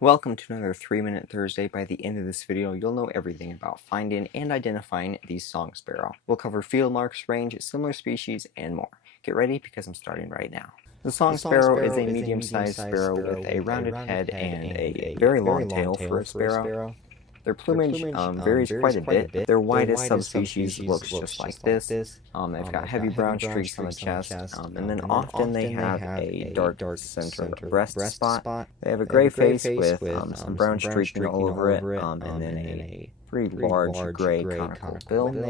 Welcome to another 3-Minute Thursday. By the end of this video, you'll know everything about finding and identifying the song sparrow. We'll cover field marks, range, similar species, and more. Get ready because I'm starting right now. The song sparrow is a medium-sized sparrow with a rounded head and a very long tail for a sparrow. Their plumage varies quite a bit. Their widest subspecies looks just like this. They've got heavy brown streaks on the chest, and then often they have a dark center breast spot. They have a gray face with some brown streaking all over it, and then a pretty large gray conical bill. When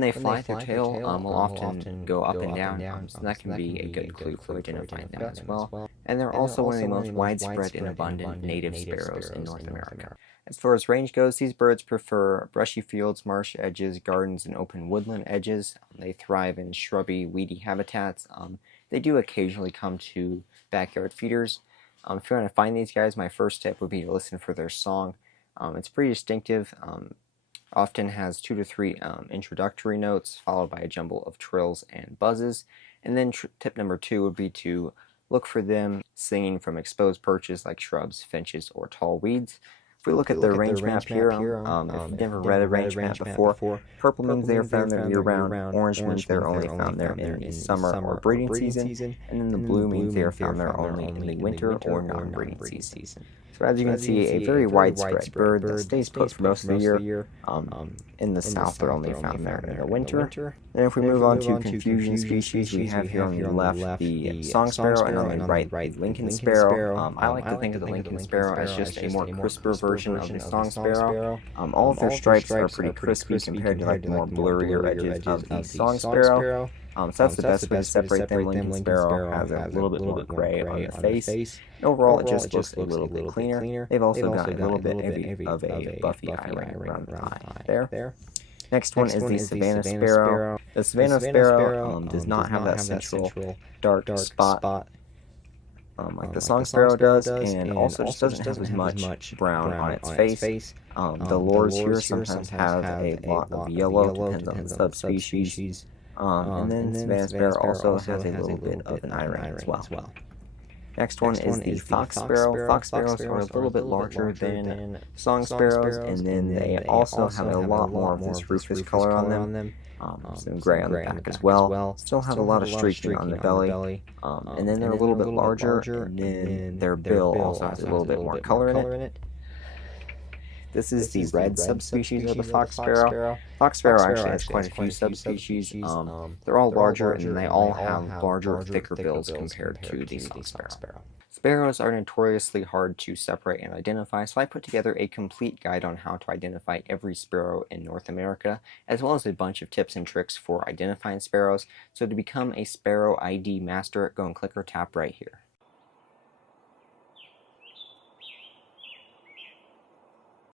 they fly, their tail will often go up and down, so that can be a good clue for identifying them as well. And they're also one of the most widespread and abundant native sparrows in North America. As far as range goes, these birds prefer brushy fields, marsh edges, gardens, and open woodland edges. They thrive in shrubby, weedy habitats. They do occasionally come to backyard feeders. If you want to find these guys, my first tip would be to listen for their song. It's pretty distinctive, often has 2 to 3 introductory notes, followed by a jumble of trills and buzzes. And then tip number 2 would be to look for them singing from exposed perches like shrubs, finches, or tall weeds. If we look at their range map here, if you've never read a range map before, purple means they are found there year-round, orange means they're only found there in the summer or breeding season, and then the blue means they are found there only in the winter or non-breeding season. So as you can see, a very widespread bird that stays put for most of the year. In the south, they're only found there in the winter. Then if we move on to confusion species, we have here on the left the song sparrow and on the right the Lincoln sparrow. I like to think of the Lincoln sparrow as just a more crisper version of the song sparrow. All of their stripes are pretty crispy compared to like the more blurrier edges of the song sparrow. So that's the best way to separate them. Lincoln sparrow has a little bit more gray on the face. Overall, it just looks a little bit cleaner. They've also got a little bit of a buffy eye ring around the eye there. Next one is the Savannah sparrow. The Savannah sparrow does not have that central dark spot like the song sparrow does, and also just doesn't have as much brown on its face. The lures here sometimes have a lot of yellow, depends on the subspecies. And then Savannah sparrow also has a little bit of an eye ring as well. Next one is the fox sparrow. Fox sparrows are a little bit larger than song sparrows, and then they also have a lot more of this rufous color on them. Some gray on the back as well. Still have a lot of streaking on the belly. And then they're a little bit larger, and then their bill also has a little bit more color in it. This is the red subspecies of the fox sparrow. Fox sparrow actually has quite a few subspecies. They're all larger, and they all have larger, thicker bills compared to the song sparrow. Sparrows are notoriously hard to separate and identify, so I put together a complete guide on how to identify every sparrow in North America, as well as a bunch of tips and tricks for identifying sparrows. So to become a Sparrow ID master, go and click or tap right here.